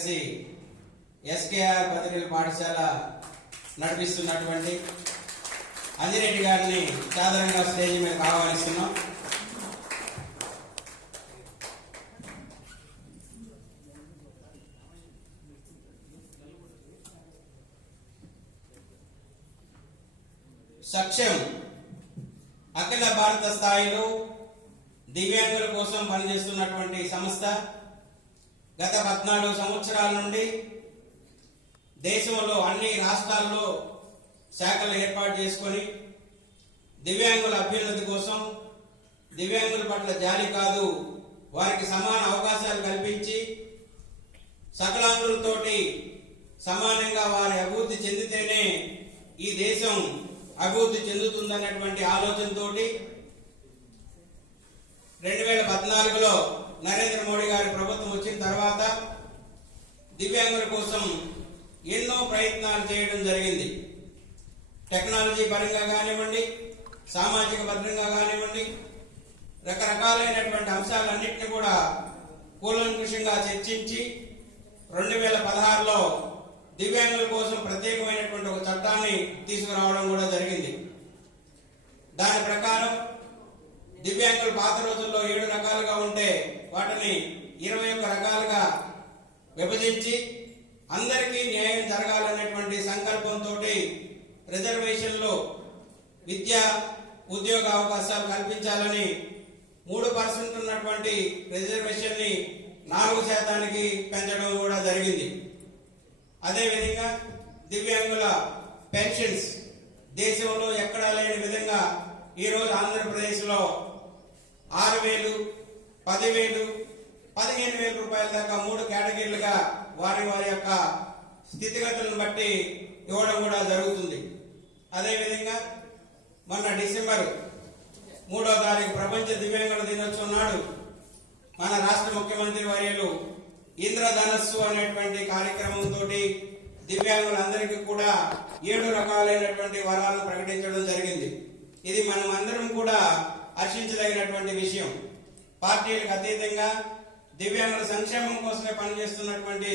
కార్యదర్శి ఎస్కేఆర్ బదిలీల పాఠశాల నడిపిస్తున్నటువంటి అంజిరెడ్డి గారిని సాధారణంగా స్టేజ్ మీద ఆహ్వానిస్తున్నాం. సక్షం అఖిల భారత స్థాయిలో దివ్యాంగుల కోసం పనిచేస్తున్నటువంటి సంస్థ. గత 14 సంవత్సరాల నుండి దేశంలో అన్ని రాష్ట్రాల్లో శాఖలు ఏర్పాటు చేసుకొని దివ్యాంగుల అభ్యున్నతి కోసం, దివ్యాంగుల పట్ల జాలి కాదు వారికి సమాన అవకాశాలు కల్పించి సకలాంగులతోటి సమానంగా వారి అభివృద్ధి చెందితేనే ఈ దేశం అభివృద్ధి చెందుతుందన్నటువంటి ఆలోచనతోటి 2014లో నరేంద్ర మోడీ గారి ప్రభుత్వం వచ్చిన తర్వాత దివ్యాంగుల కోసం ఎన్నో ప్రయత్నాలు చేయడం జరిగింది. టెక్నాలజీ పరంగా కానివ్వండి, సామాజిక పరంగా కానివ్వండి, రకరకాలైనటువంటి అంశాలన్నింటినీ కూడా కూలంకషంగా చర్చించి 2016లో దివ్యాంగుల కోసం ప్రత్యేకమైనటువంటి ఒక చట్టాన్ని తీసుకురావడం కూడా జరిగింది. దాని ప్రకారం దివ్యాంగులు పాత రోజుల్లో 7 రకాలుగా ఉంటే వాటిని 21 రకాలుగా విభజించి అందరికీ న్యాయం జరగాలనేటువంటి సంకల్పంతో రిజర్వేషన్లో విద్యా ఉద్యోగ అవకాశాలు కల్పించాలని 3% ఉన్నటువంటి రిజర్వేషన్ ని 4% పెంచడం కూడా జరిగింది. అదేవిధంగా దివ్యాంగుల పెన్షన్స్ దేశంలో ఎక్కడా లేని విధంగా ఈరోజు ఆంధ్రప్రదేశ్లో 6,000, 10,000, 15,000 రూపాయల దాకా 3 కేటగిరీలుగా వారి యొక్క స్థితిగతులను బట్టి ఇవ్వడం కూడా జరుగుతుంది. అదేవిధంగా మొన్న డిసెంబర్ 3వ తారీఖు ప్రపంచ దివ్యాంగుల దినోత్సవం నాడు మన రాష్ట్ర ముఖ్యమంత్రి వర్యులు ఇంద్రధనస్సు అనేటువంటి కార్యక్రమంతో దివ్యాంగులందరికీ కూడా 7 రకాలైనటువంటి వరాలను ప్రకటించడం జరిగింది. ఇది మనం అందరం కూడా హర్షించదగినటువంటి విషయం. పార్టీలకు అతీతంగా దివ్యాంగుల సంక్షేమం కోసమే పనిచేస్తున్నటువంటి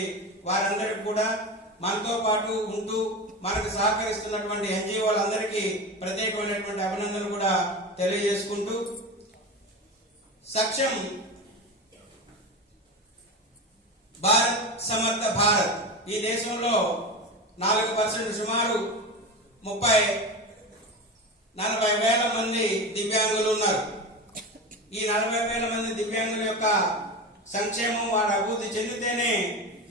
వారందరికీ కూడా మనతో పాటు ఉంటూ మనకు సహకరిస్తున్నటువంటి ఎన్జిఓలందరికీ ప్రత్యేకమైనటువంటి అభినందనలు కూడా తెలియజేసుకుంటూ, సక్షం భారత్ సమర్థ భారత్ ఈ దేశంలో 4% సుమారు 40 వేల మంది దివ్యాంగులు ఉన్నారు. ఈ 40 వేల మంది దివ్యాంగుల యొక్క సంక్షేమం, వారి అభివృద్ధి చెందితేనే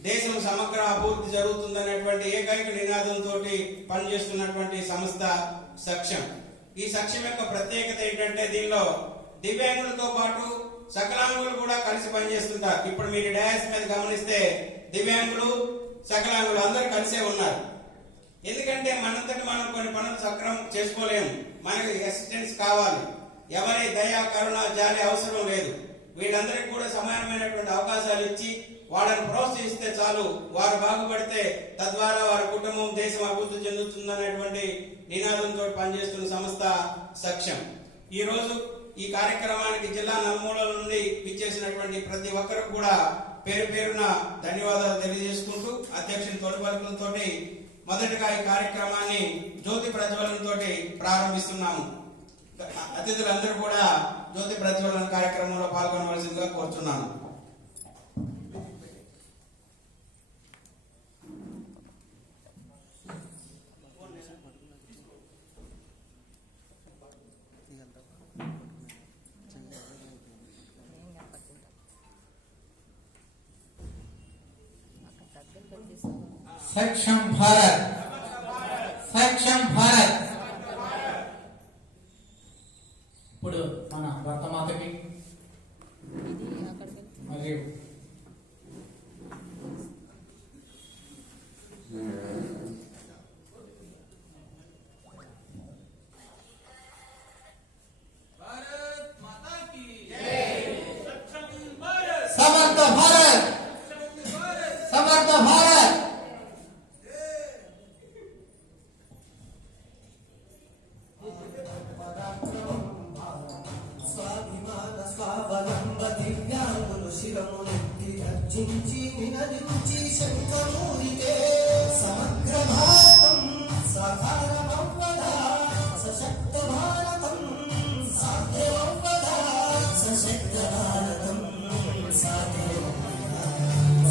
దేశం సమగ్ర అభివృద్ధి జరుగుతుందనేటువంటి ఏకైక నినాదంతో పనిచేస్తున్నటువంటి సంస్థ సక్షం. ఈ సక్షం యొక్క ప్రత్యేకత ఏంటంటే దీనిలో దివ్యాంగులతో పాటు సకలాంగులు కూడా కలిసి పనిచేస్తుంటారు. ఇప్పుడు మీరు డయాస్ మీద గమనిస్తే దివ్యాంగులు, సకలాంగులు అందరూ కలిసే ఉన్నారు. ఎందుకంటే మనంతటి మనం కొన్ని పనులు సక్రమం చేసుకోలేము, మనకి అసిస్టెన్స్ కావాలి. ఎవరి దయా, కరుణ, జాలి అవసరం లేదు. వీళ్ళందరికీ కూడా సమానమైనటువంటి అవకాశాలు ఇచ్చి వాళ్ళని ప్రోత్సహిస్తే చాలు, వారు బాగుపడితే తద్వారా వారి కుటుంబం, దేశం అభివృద్ధి చెందుతుందనేటువంటి నినాదంతో పనిచేస్తున్న సంస్థ సక్షం. ఈ రోజు ఈ కార్యక్రమానికి జిల్లా నలుమూలల నుండి విచ్చేసినటువంటి ప్రతి ఒక్కరు కూడా పేరు పేరున ధన్యవాదాలు తెలియజేసుకుంటూ అధ్యక్షుని తోడ్పలుకులతో మొదటిగా ఈ కార్యక్రమాన్ని జ్యోతి ప్రజ్వలనతో ప్రారంభిస్తున్నాము. అతిథులందరూ కూడా జ్యోతి ప్రజ్వలన కార్యక్రమంలో పాల్గొనవలసిందిగా కోరుతున్నాను. सक्षम भारत, सक्षम भारत. ఇప్పుడు మన భరతమాతకి మరియు समर्थ भारत, समर्थ भारत. स्वाभिमान శంఖమూరితే సమగ్ర భారతం సాకారమవ్వదా సశక్త భారతం సాధ్యమవ్వదా సశక్త భారతం సాధ్యమవ్వదా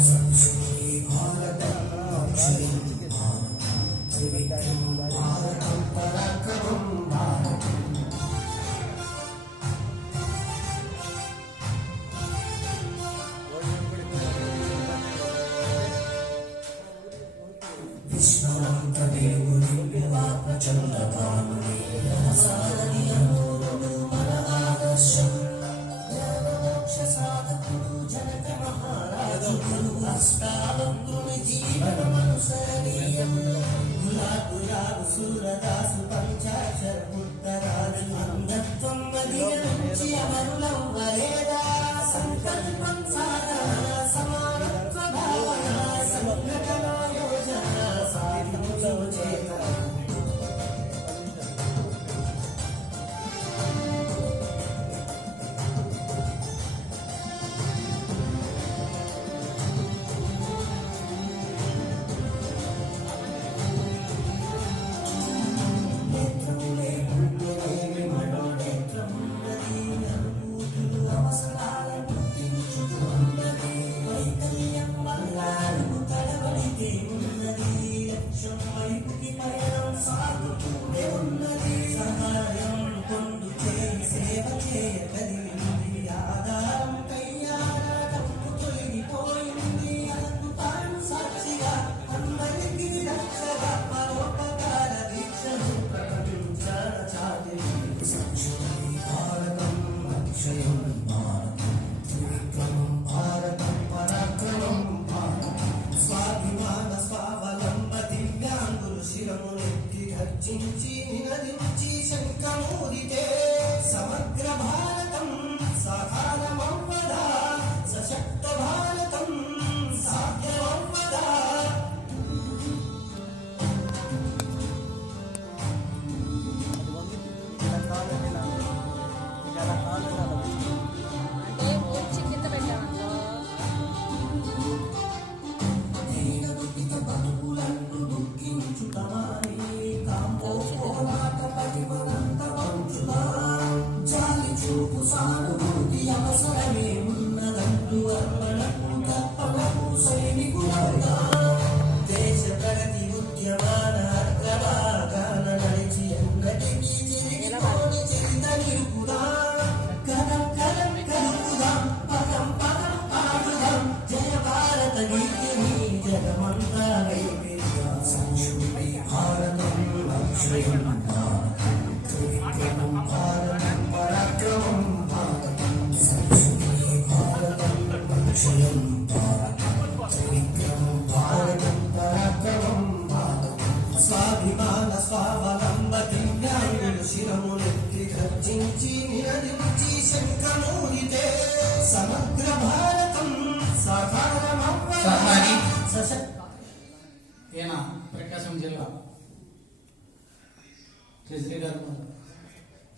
సంస్కృతి భారతం అక్షయం భారతం త్రివిక్రమం భారతం పరాక్రమం భారతం విష్ణువంతదేవుని ప్రచండకాముని రహసారణీయమూరుడు మన ఆదర్శం జ్ఞానమోక్ష సాధకుడు జనక మహారాజు గురువు అష్టావక్రుని జీవనమనుసరణీయం గులాబురావు సూరదాసు పంచాక్షర ఉత్తరాది అంధత్వం అధిగమించి అమరులవ్వలేదా సంకల్పం సాధన సమానత్వ భావన సంఘటన యోజన సాధించు చేతన గర్జించి నినదించి శంఖమూరితే సమగ్ర భారతం సాకారమవ్వదా సశక్త భారతం సాధ్యమవ్వదా అంటే ఊడ్చి కింద పెట్టామనుకో జాలి చూపు సానుభూతి అవసరమే ఉన్నదంటూ అర్పణకు తప్పలకు సైనికులవుగా దేశ ప్రగతి ఉద్యమాన అగ్రభాగాన నడిచి ఎన్నటికీ తిరిగిపోని చరిత నిలుపుదా కదం కదం కలుపుదాం పదం పదం పాడుదాం జయ భారత గీతిని జగమంతా వైపేద్దాం సంస్కృతి భారతం అక్షయం భారతం త్రివిక్రమం భారతం పరాక్రమం భారతం సంస్కృతి భారతం అక్షయం భారతం త్రివిక్రమం భారతం పరాక్రమం భారతం స్వాభిమాన స్వావలంబ దివ్యాంగులు శిరమునెత్తి గర్జించి నినదించి శంఖమూరితే సమగ్ర భారతం సాకారమవ్వదా సహాని సశక్త ఈయన ప్రకాశం జిల్లా ట్రెజరీ గారు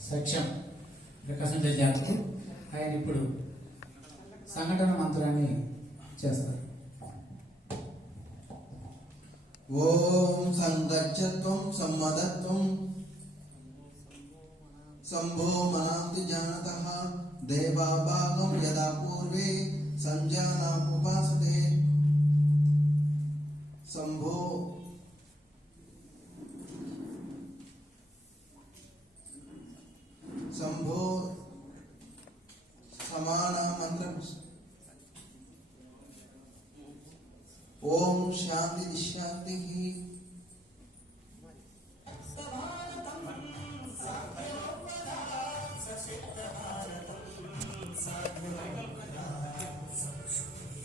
సెక్షన్ ప్రకాశం జిల్లా ఆయన ఇప్పుడు సంఘటన మంత్రాన్ని చేస్తారు. ఓం సంగచ్చత్వం సమ్మదత్వం సంభో మనాంతి జానతః దేవాభాగం యదా పూర్వే సంజానాముపాసతే సంభో సంభో సమాన మంత్రం ఓం శాంతి శాంతి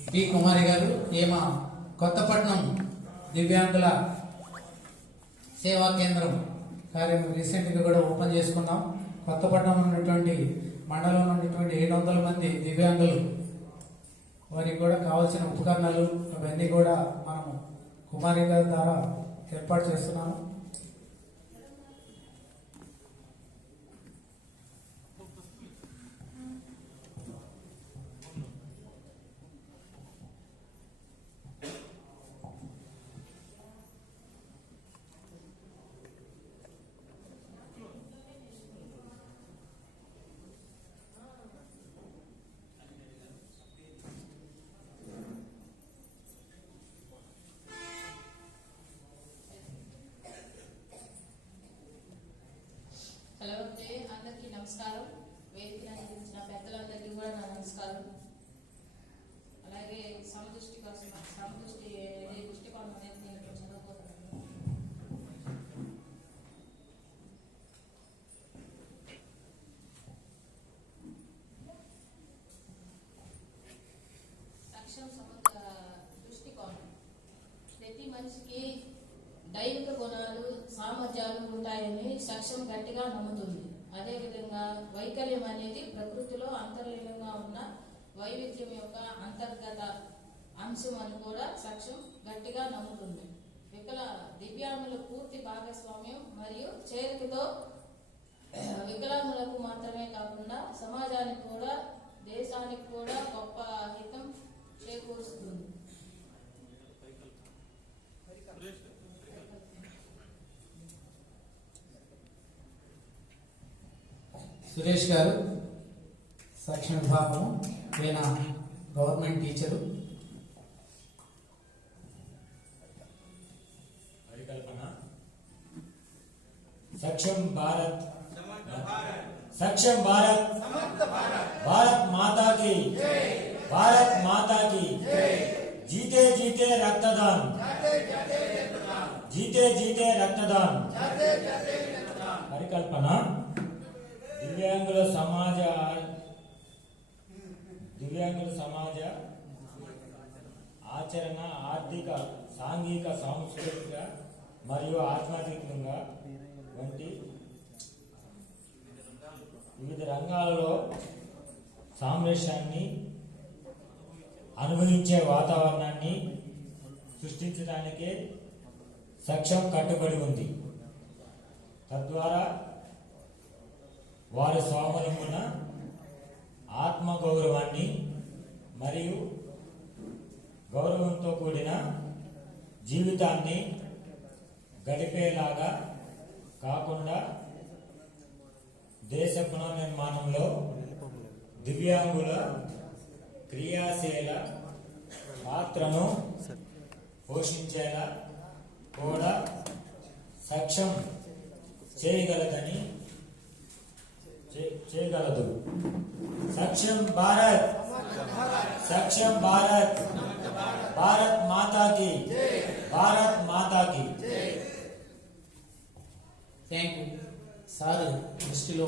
పి కుమారి గారు ఈమె కొత్తపట్నం దివ్యాంగుల సేవా కేంద్రం కార్యం రీసెంట్గా కూడా ఓపెన్ చేసుకున్నాం. కొత్తపట్నం ఉన్నటువంటి మండలంలో ఉన్నటువంటి 700 మంది దివ్యాంగులు వారికి కూడా కావాల్సిన ఉపకరణాలు అవన్నీ కూడా మనము కుమారి గారి ద్వారా ఏర్పాటు చేస్తున్నాము. సక్షం దృష్టికోణం. ప్రతి మనిషికి దైవిక గుణాలు సామర్థ్యాలు ఉంటాయని సక్షం గట్టిగా నమ్ముతుంది. అదేవిధంగా వైకల్యం అనేది ప్రకృతిలో అంతర్లీనంగా ఉన్న వైవిధ్యం యొక్క అంతర్గత అంశం అని కూడా సక్షం గట్టిగా నమ్ముతుంది. దివ్యాంగుల పూర్తి భాగస్వామ్యం మరియు చేరికతో వికలాంగులకు మాత్రమే కాకుండా సమాజానికి కూడా దేశానికి కూడా గొప్ప హితం చేకూరుస్తుంది. సురేష్ గారు సక్షమ విభాగం, ఈయన గవర్నమెంట్ టీచరు. పరికల్పన. సక్షం భారత్, సక్షం భారత్, భారత్ మాతా की, भारत माता की, जीते जीते रक्तदान, जीते जीते रक्तदान. పరికల్పన. దివ్యాంగుల సమాజ ఆచరణ ఆర్థిక, సాంఘిక, సాంస్కృతిక మరియు ఆధ్యాత్మికంగా వంటి వివిధ రంగాలలో సామరస్యాన్ని అనుభవించే వాతావరణాన్ని సృష్టించడానికే సక్షం కట్టుబడి ఉంది. తద్వారా వారి స్వావలంబన, ఆత్మగౌరవాన్ని మరియు గౌరవంతో కూడిన జీవితాన్ని గడిపేలాగా కాకుండా దేశ పునర్నిర్మాణంలో దివ్యాంగుల క్రియాశీల పాత్రను పోషించేలా కూడా సక్షం చేయగలదు. సక్షం భారత్, సక్షం భారత్, భారత్ మాతా की, భారత్ మాతా की. Thank you sir. దృష్టిలో